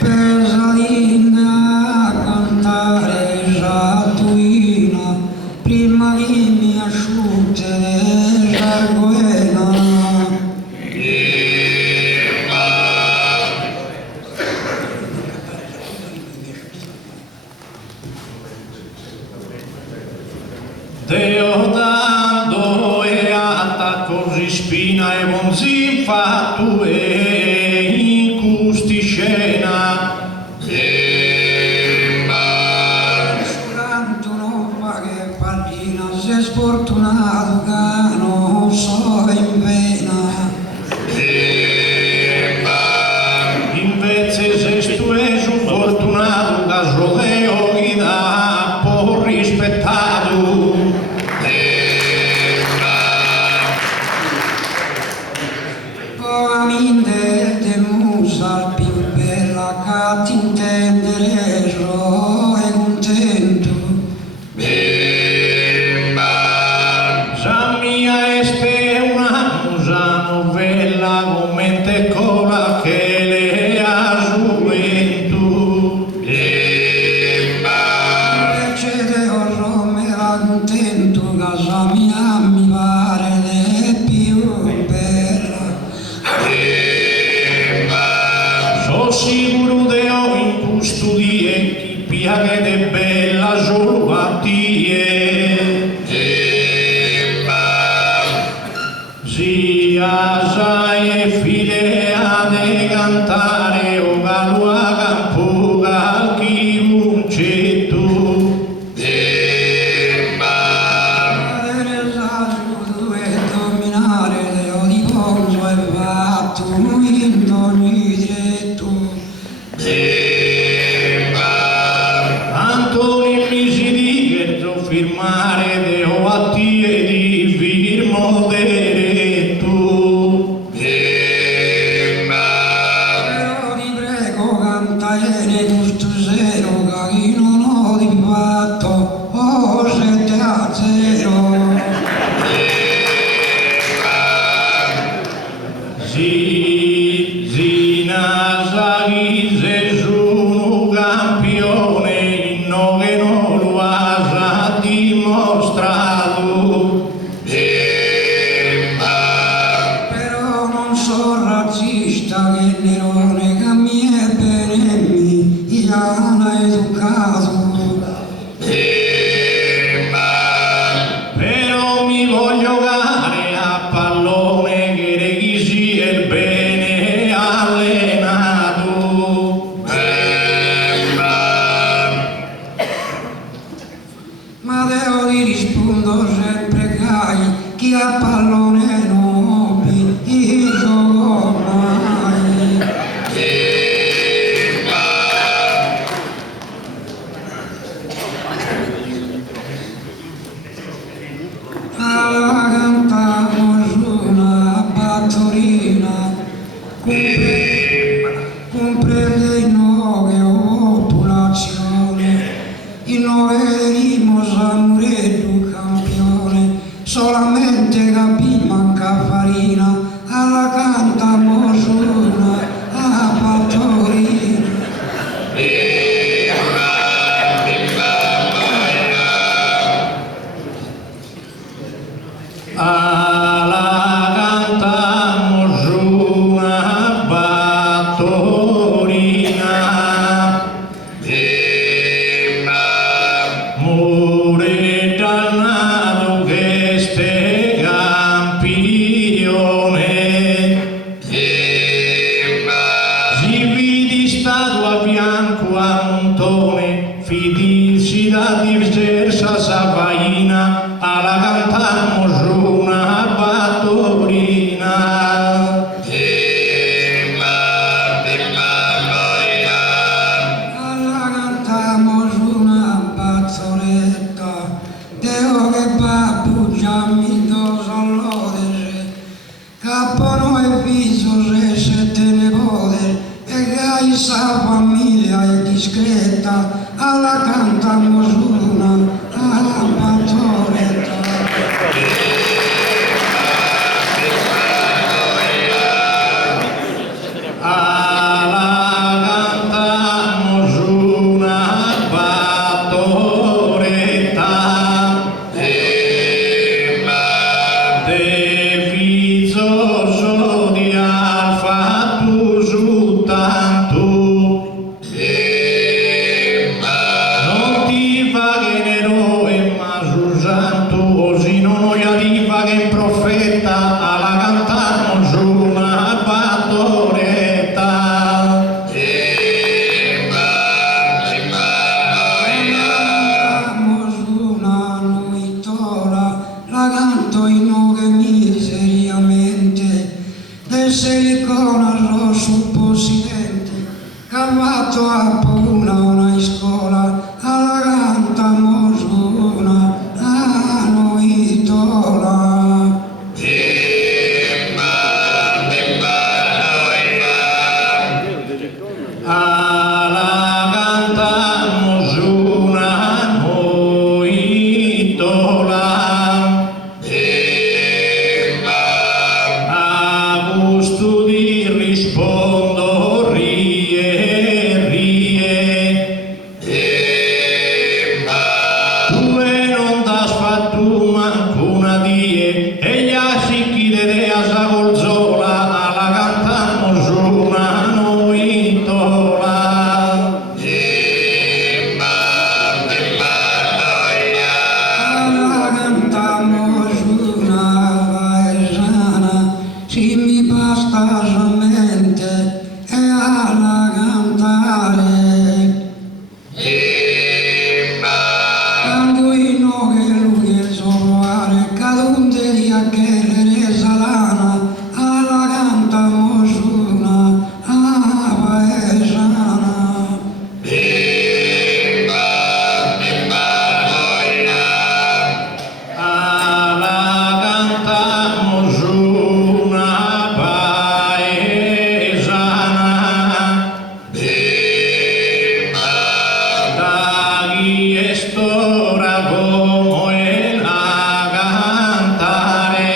Pesalina a cantare Giatuina, prima che mi asciutte l'argoena. Deodando e attacco spina e bonzin fatto e in custi scena Tanto non fa che pallina, se è sfortunato che non so in pena. invece se tu è fortunato da soleo chi dà po' rispettato Aminde de musa più bella che ti intendere e contento. Già mia este una musa novella come te cola che le ha gioventù Invece de orro me la contento, casa mia mi pare de più bella. so sicuro de ho in custodie chi pia che de bella solo a tie sia sai e fidea de cantare o galo a campo chi muncetto Dominare Deo di Ponzo e fatto in ogni diretto. Antoni mi si dice firmare deo a tie di firmo diretto Però ti prego canta ne gusto zero che chi non ho di fatto o 7-0. Zina Zaghi Gesù campione inno che non lo ha dimostrato Però non so razzista che Nerone che mi è bene mi ha educato. però mi voglio giocare a pallone che requisi il bene allenato Ma devo ti rispondo sempre gai, chi a pallone non io gioco mai. Allora cantavo su una battorina, comprende il nove popolazione, il nove venimo Samuredo campione, solamente capì manca farina, alla cantamo su una battorina. alla cantamos una battorina mure dannato che ste campione si vidi stato a fianco a montone fidirsi da diversa savaina alla cantamos una battorina Alla cantamos una bazzoletta, Deo che babbuccia mi do sollodere, cappono e viso se sette nepote, e che sa famiglia è discreta, alla cantamos una bazzoletta. e silicona rosso presidente che ha fatto a una scuola alla canta mosuna a noi tola. Alla cantamos una noitola, a gusto di rispondo rie, rie, due non das fatto manco una die, e gli asicchi de dea sa golzola, alla cantamos una noitola. Alla cantamos una paesana, si mi basta solamente e alla cantare. Quando io che lui è soprare, cadunte di accherere salana, alla cantamos una paesana. Alla cantamos una paesana, da chi è stora come la cantare,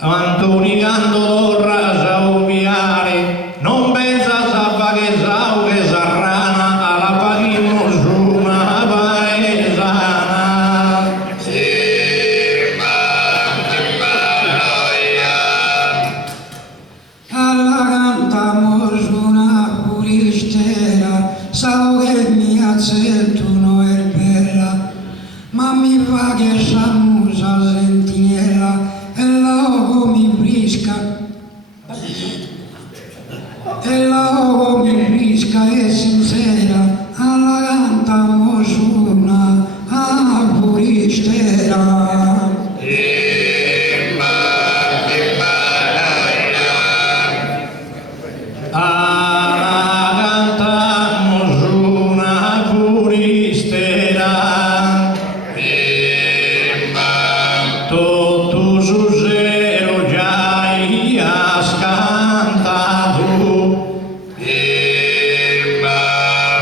Antoni Cando torrasa oviare, non pensa sa che sau che sarrana, alla pagino su una paesana. Alla cantamos una puristera, sao che mi accentuno è bella, ma mi fa che sa musa sentinella e l'ogo mi brisca, e l'ogo mi brisca e sincera, alla cantamos una puristera. Alla cantamos una puristera, tutto su zero già has cantato,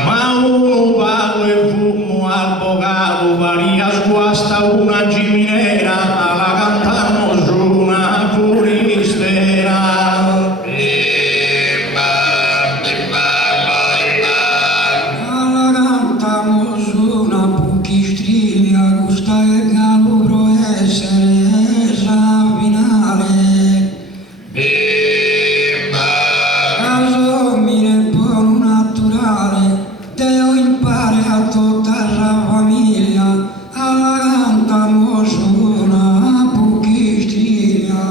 ma uno vago e fumo al bocado, varias guasta una giminera, alla cantamos una puristera. Alla cantamos una puchistriglia, gusta il caluro essere esa finale. Caso mi ne buon naturale, te lo impare a tutta la famiglia, alla cantamos una puchistriglia.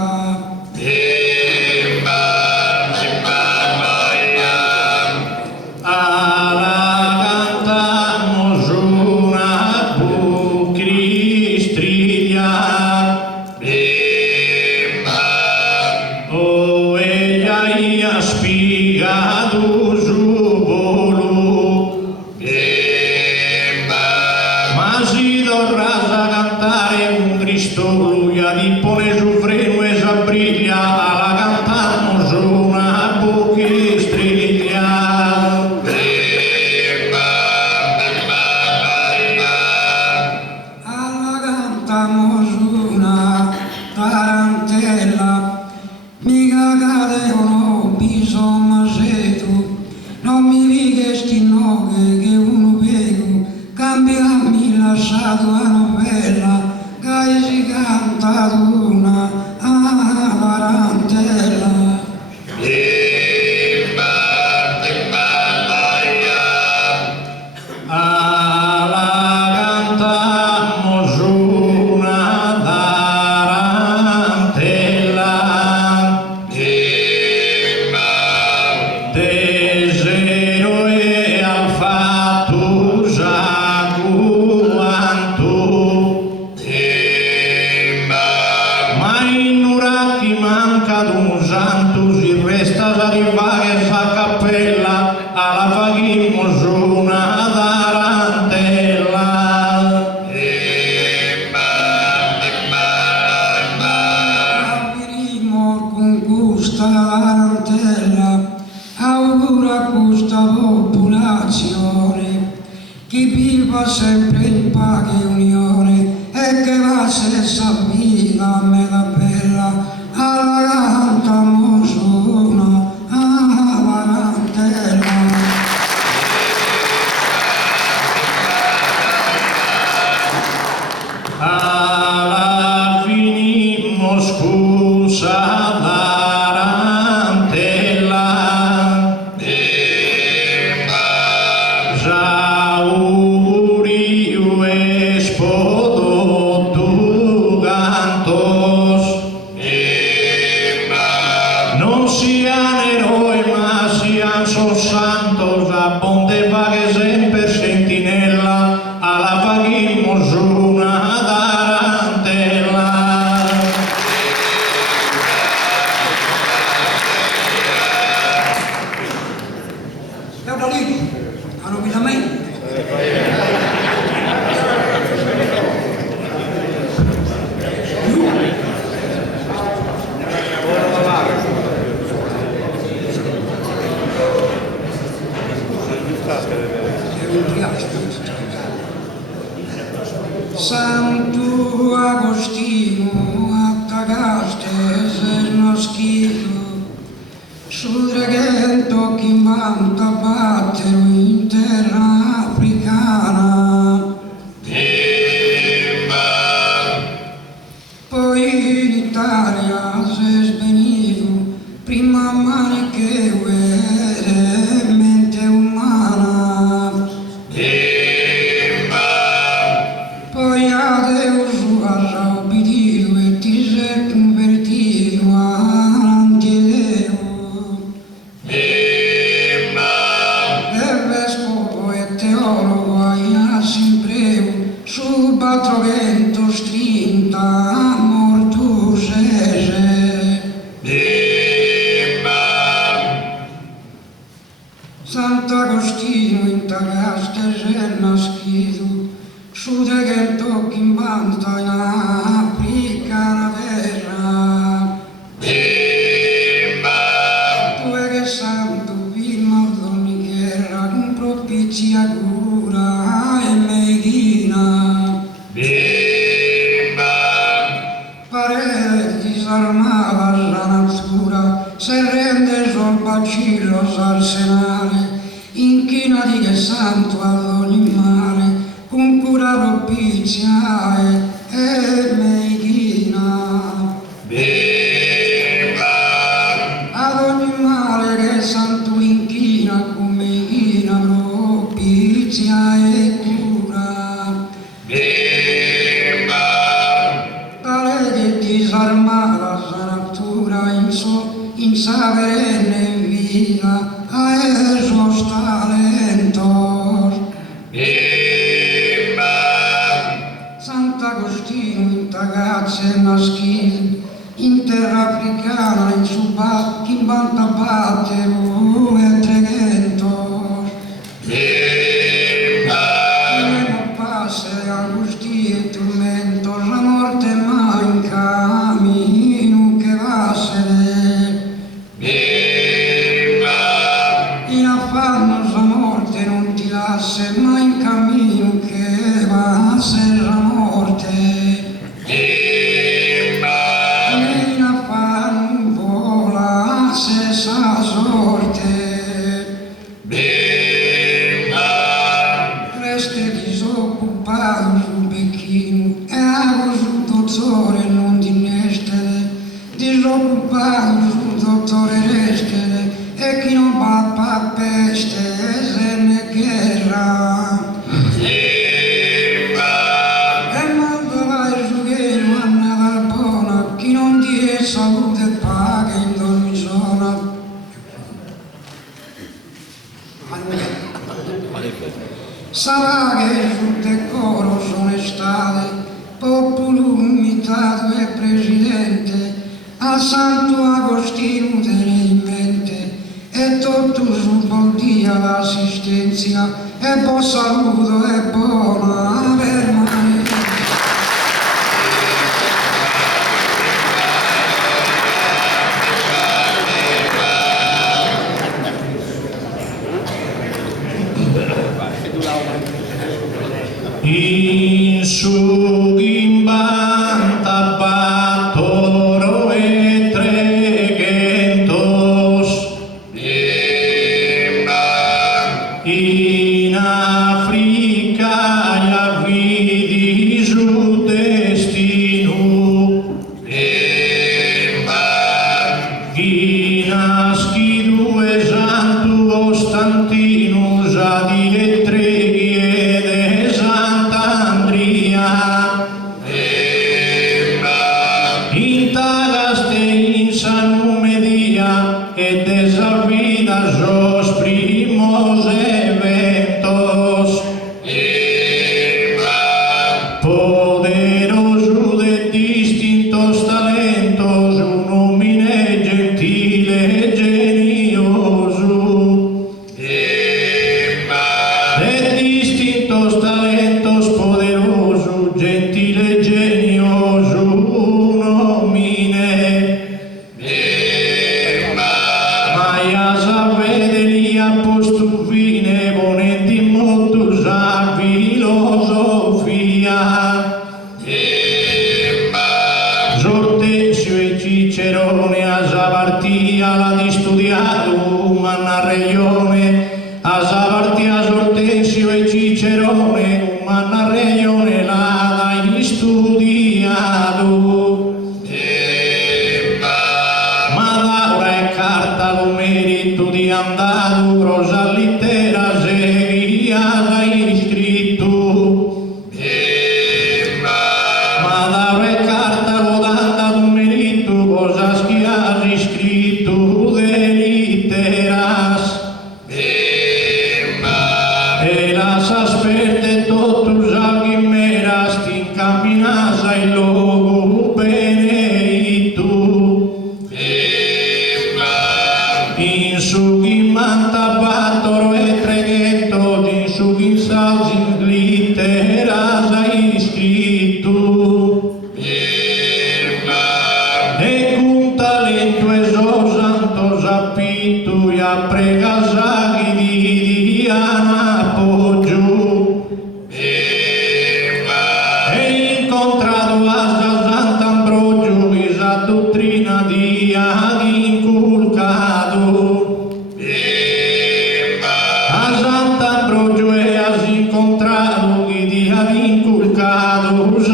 Alla cantamos una pucristriglia, o ella ia spiegato su volo, ma si torrà a cantare un Cristo lui di pone su freno e s'abbriglia, alla cantamos una pucristriglia. Alla cantamos una tarantella, mica cadevano bisogna se tu non mi richiesti noghe che uno pego, cambiami lasciato la novella, che si canta una tarantella. Alla cantamos una tarantella, tesero e al fatto già quanto espodo tu cantos. Non sian eroi, ma sian sos santos, a ponte vague sempre sentinella, alla vaghimos una tarantella. È un lì, hanno finalmente. Santo Agostino, attaccaste se nascido sul draghetto che manda battero in terra africana. Poi in Italia sei svenito, prima mani che uere mente umana. Poi a Deus has obbedido e ti sei convertido ante Deo. E vescovo e teologo hai sempre sul battrovento strinta morto sese. Sant'Agostino intagaste se nascido su draghetto che invanta in Africa la terra. Tu è che santo prima d'ogni guerra con propizia cura e medina. Pare disarmava la natura, se rende sul bacillo arsenale, inchinati che santo ad ogni male, con cura propizia e medina. Ad ogni male che santo inchina, con medina propizia e cura. Tale che disarmava la natura in sapere in vita a esos talentos. Sant'Agostino intagazze nascido in terra africana in subacchi in banta battero e treghentos. Non passe angustie e tormentos, la morte manca cammino che va a sedere. In affanno la morte non ti lascia, ma in cammino che va a ser la morte. In affanno vola se sa sorte. Reste disoccupato sul becchino e ago sul dottore non ti nestere. Disoccupato sul dottore restere e chi non va a peste se ne guerra. E manda vai su che non ha nada buona, chi non ti è salute paga in ogni zona. Sarà che sul decoro sono state popolo umitato e presidente a Santo Agostino tiene in mente e tutto sul buon dia l'assistenza e buon saluto e buona permanenza. In su gimbanta battoro e treghentos. In Africa la vidi su destino. In aschidu e santo Ostantino, sa di e treghi ed e Sant'Andria.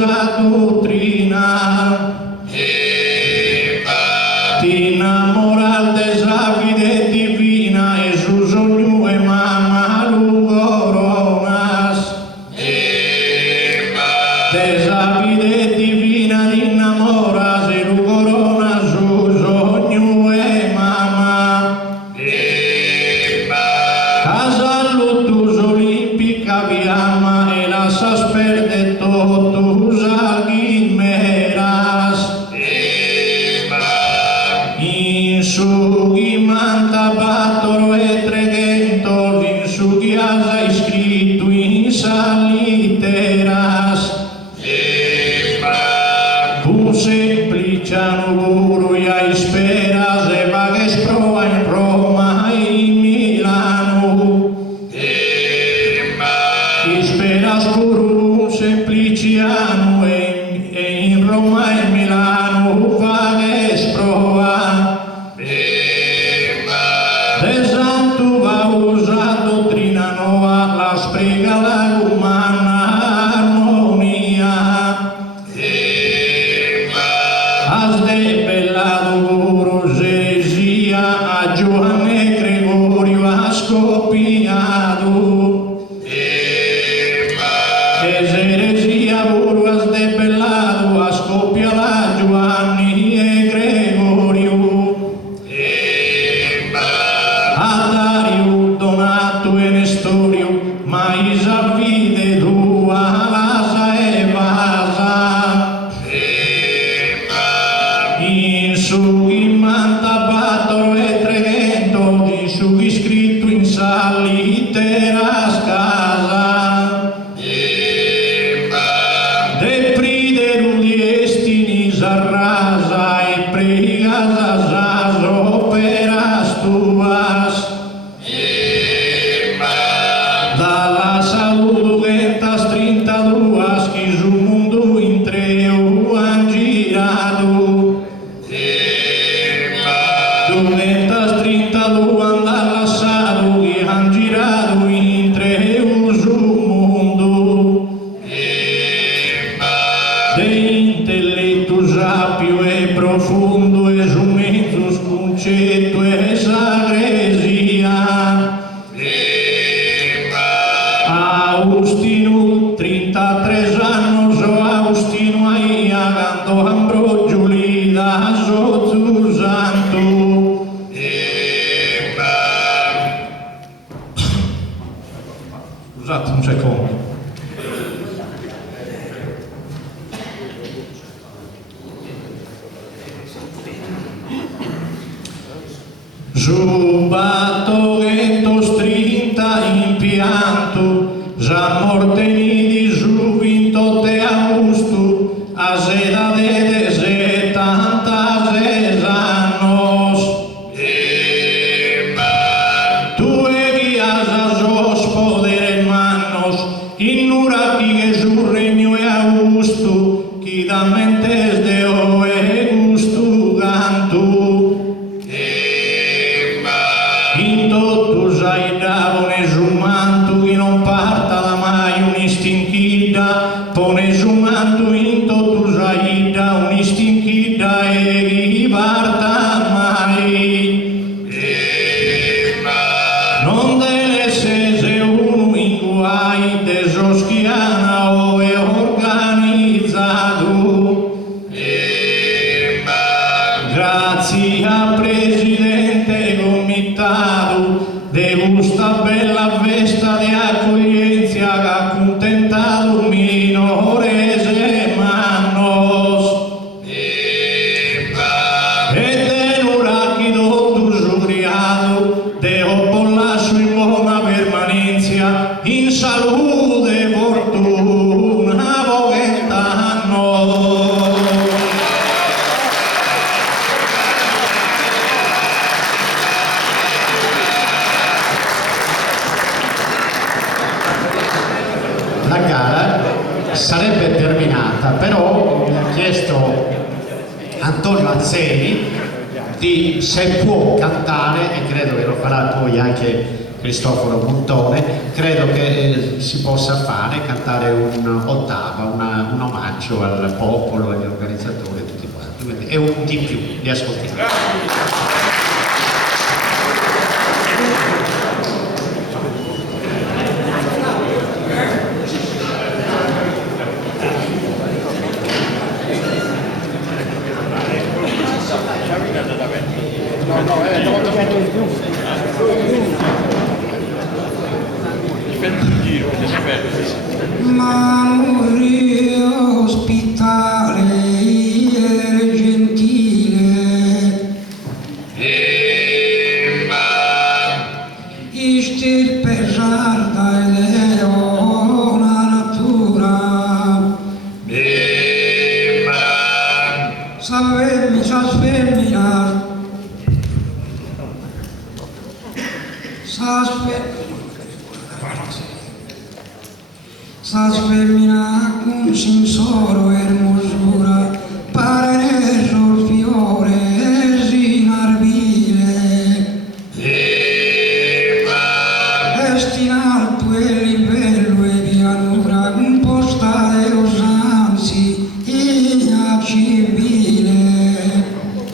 usa dottrina, ti innamora desa vide divina e su sogno e mamma lu coronas, desa vide divina ti innamora se lu corona su sogno e mamma, casa l'ottus olimpica viama e la sasperde totus alghimeras, in su chi manta battoro e treghento, in su chi asa iscritto in saliteras, un sempliciano guru ja isperas e vages prova in Roma e in Milano, isperas guru sempliciano e in Roma e Milano vages prova, de santo va usa dottrina nova, la sprega la umana armonia, has debellado guru eresia a Giovanni Gregorio ha scopiato, eresia guru has debellado a scopiato a Giovanni e Gregorio, a Dario Donato e Nestorio, ma isa vide tua lasa e vasa, in su in manta battoro e treghento, in su iscritto in saliteras casa, de prideru destinis arrasa e pregas asas operas tuas, dalla saludo gentas 32 chi su mundo in treu han girado, 232 han lasciato chi han girato in treu su mundo, de intelletto sapio e profondo e su mezzo concetto e sagresia, Agustino 33 anni so Agustino aia canto Ambrogio lida sotto santo, scusate un secondo. Zubato ghetto strinta in pianto, già morteni di su 28 Augusto, a seda de 76 annos, tu e guías a sos poderes manos, innura que su regno e Augusto, que da mentes de oe gusto gantu, in totus aidavone su mantu che non parta da mai un'istinchida, pone su mantu in totus aida un'istinchida e chi parta mai, non deve essere uno in guai de soschiana o è organizzato, grazie a presidente comitato de questa bella festa di accoglienza che ha contentato minores e mannos, e de l'uracchi tutto sugriato de bollasso in buona permanenza in salute e fortuna vogent'anno. La gara sarebbe terminata, però mi ha chiesto Antonio Azzeri di se può cantare, e credo che lo farà poi anche Cristoforo Montone, credo che si possa fare, cantare un'ottava, un omaggio al popolo, agli organizzatori e tutti quanti. Quindi è un di più, li ascoltiamo. Mamuri ospitale e gentile, istirpe sarda e leona natura, sa sfemminar, sa sfemmina con sinsoro hermosura, pare sul fiore sinarbile, est in alto e livello e pianura, composta e usanzi inaccibile,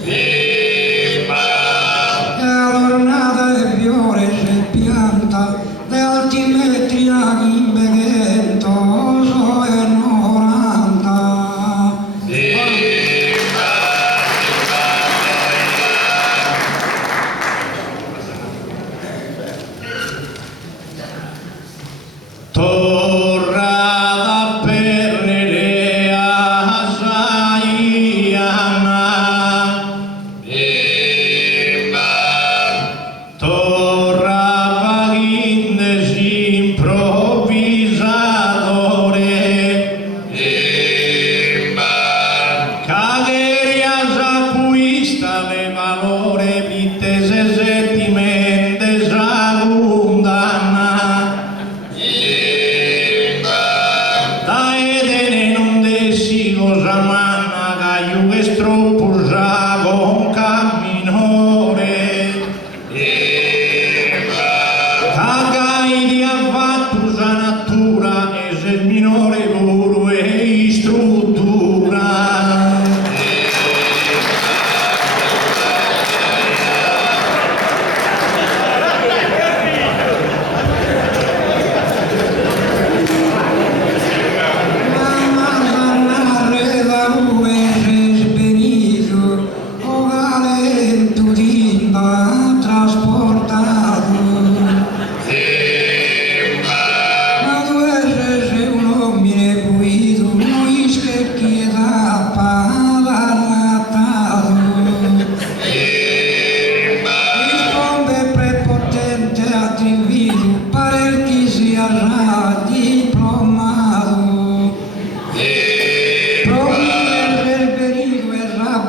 e adornata e fiore e pianta de alti metri in beghentoso e ignoranta. Torrada perrere asaiana, torra vaghindes improvvisadore, caderias acquista de valore vitese settimentes abundana, da Edene non desi cosa manna gaiuges troppus agon camminore, cagai di avvattus a natura es il minore guru e struttura.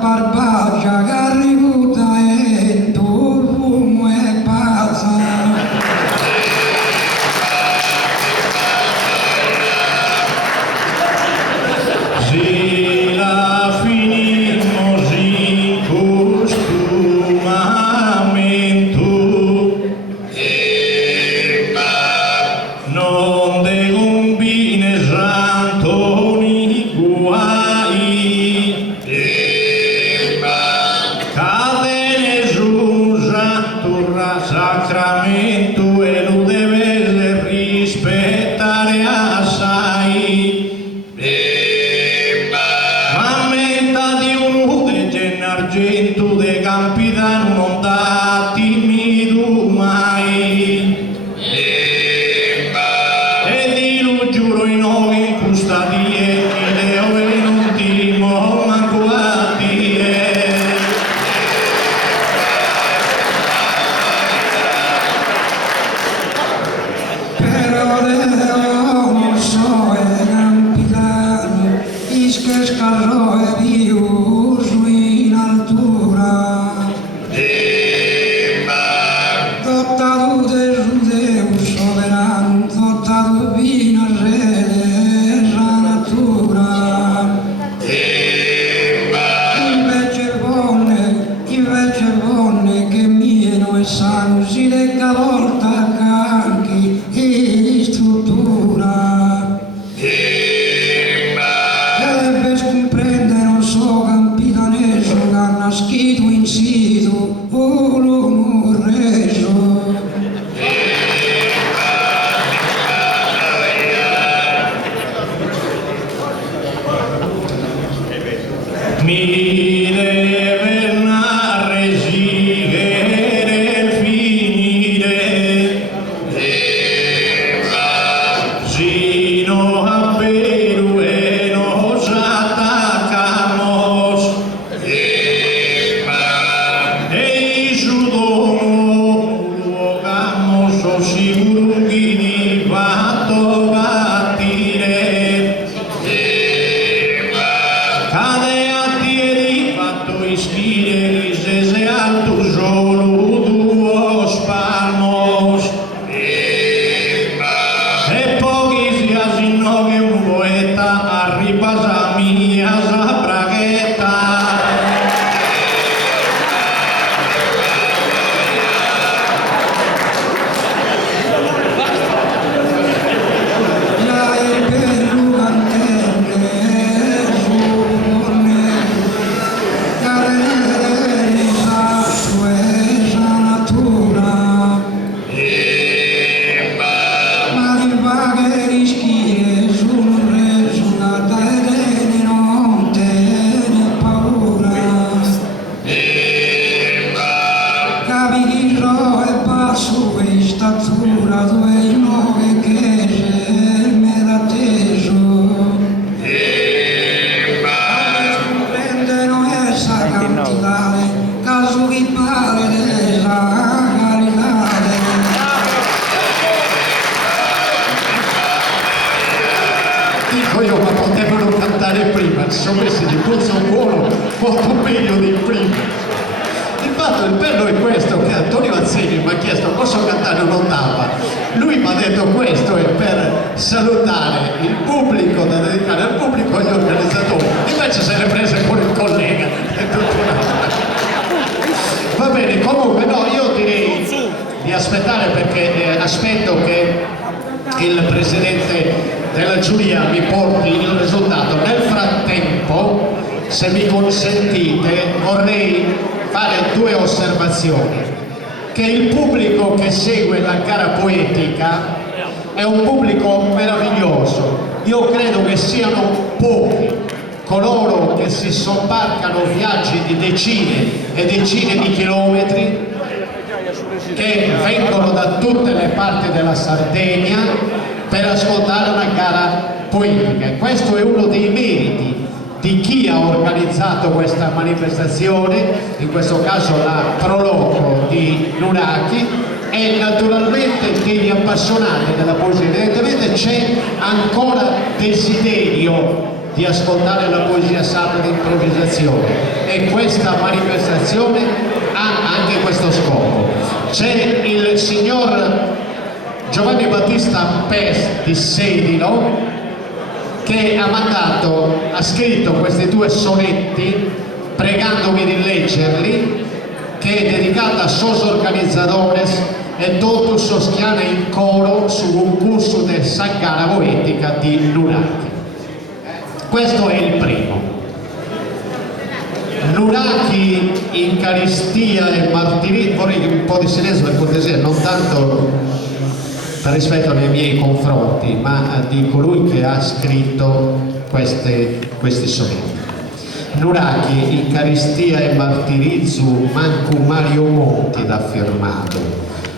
Barbagia, garriguta e tu fumo e pazza. Si la finimos in costumamento, non de combine santoni guai, sacramento e lo deve rispettare assai, ma metta di un de argento de Campidano non dati mi mai, e di lo giuro in ove in custodie che le ove non ti manco a dire. Invece bonne che mie noi sanno si lecca volta per scomprendere non so capitaneggio che ha naschito in sito o lo non reggio. Mi deve narrare il finire sino a Perù e nos atacamos e su domo logamos o sigurgini fatto battire cade ispire se alto solo duos palmos e pochi si asinno che un poeta arriba a mia sabraghetta Ya il bello cantante statura dove il nome che me la teso prendono essa cantare caso che pare della carità Dico io, ma potevano cantare prima, si sono messi di puzzo buono molto meglio di prima. Il bello è questo, che Antonio Azzini mi ha chiesto posso cantare un'ottava, lui mi ha detto questo è per salutare il pubblico, da dedicare al pubblico e agli organizzatori, invece se le prese con il collega. Va bene, comunque no, io direi di aspettare perché aspetto che il presidente della giuria mi porti il risultato. Nel frattempo, se mi consentite, vorrei fare due osservazioni: che il pubblico che segue la gara poetica è un pubblico meraviglioso, io credo che siano pochi coloro che si sobbarcano viaggi di decine e decine di chilometri, che vengono da tutte le parti della Sardegna per ascoltare una gara poetica. E questo è uno dei meriti di chi ha organizzato questa manifestazione, in questo caso la Proloco di Nuraghi, e naturalmente degli appassionati della poesia. Evidentemente c'è ancora desiderio di ascoltare la poesia sarda di improvvisazione e questa manifestazione ha anche questo scopo. C'è il signor Giovanni Battista Pes di Sedilo che ha scritto questi due sonetti pregandomi di leggerli, che è dedicata a sos organizzadores e totus os che hanno in coro su un curso di sagara poetica di Nuraghi. Questo è il primo. Nuraghi in caristia e martirizio, vorrei un po' di silenzio per cortesia, non tanto per rispetto nei miei confronti, ma di colui che ha scritto questi sonetti. Nuraghi in caristia e martirizio manco Mario Monti l'ha firmato,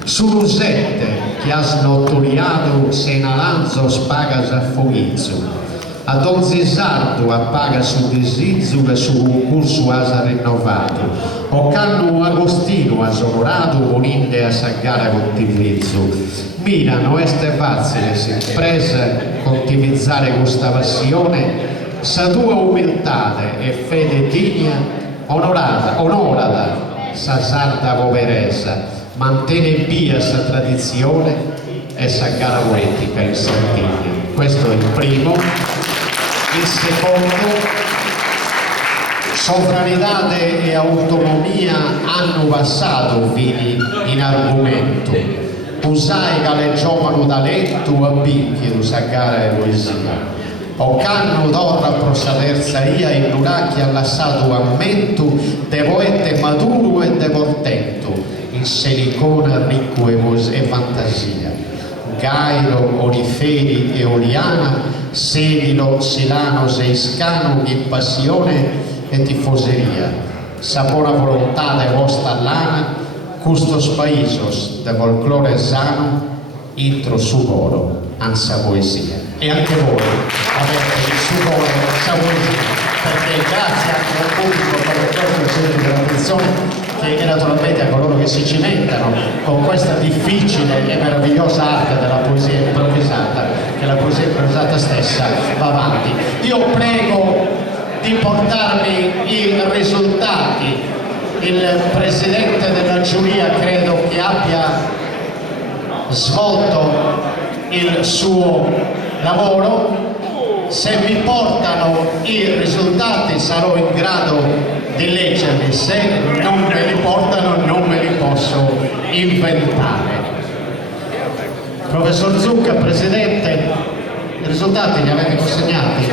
su Rusette che ha snottoriato se inalanzo spagas a fogizio, a Don Zesardo appaga su desizio che su un curso ha rinnovato, o Canno Agostino ha sonorato un'inde a sagara contivizio. Mirano este facile si prese contivizzare questa passione, sa tua umiltà e fede digna onorata sa sarda poveresa, mantiene via sa tradizione e sa gara poetica in Sardegna. Questo è il primo. Il secondo, sovranità e autonomia hanno passato fini in argomento, usai galleggiovano talento a bicchiero sa gara e poesia. o canno d'ora pro saversaria in nuracchi allassado ammento de poete maduro e de portento in silicona ricco e fantasia Gairo, Oriferi e Oriana Sedilo, Silano, Seiscano in passione e tifoseria sa buona volontà de vostra lana custos paísos de folklore sano intro sugoro ansa poesia e anche voi avete il sugoro sa poesia perché grazie anche al pubblico per il vostro centro dell'attenzione e naturalmente a coloro che si cimentano con questa difficile e meravigliosa arte della poesia improvvisata che la poesia improvvisata stessa va avanti. Io prego di portarmi i risultati. Il presidente della giuria credo che abbia svolto il suo lavoro. Se mi portano i risultati sarò in grado di leggerli, se non me li portano non me li posso inventare. Professor Zucca, presidente, i risultati li avete consegnati?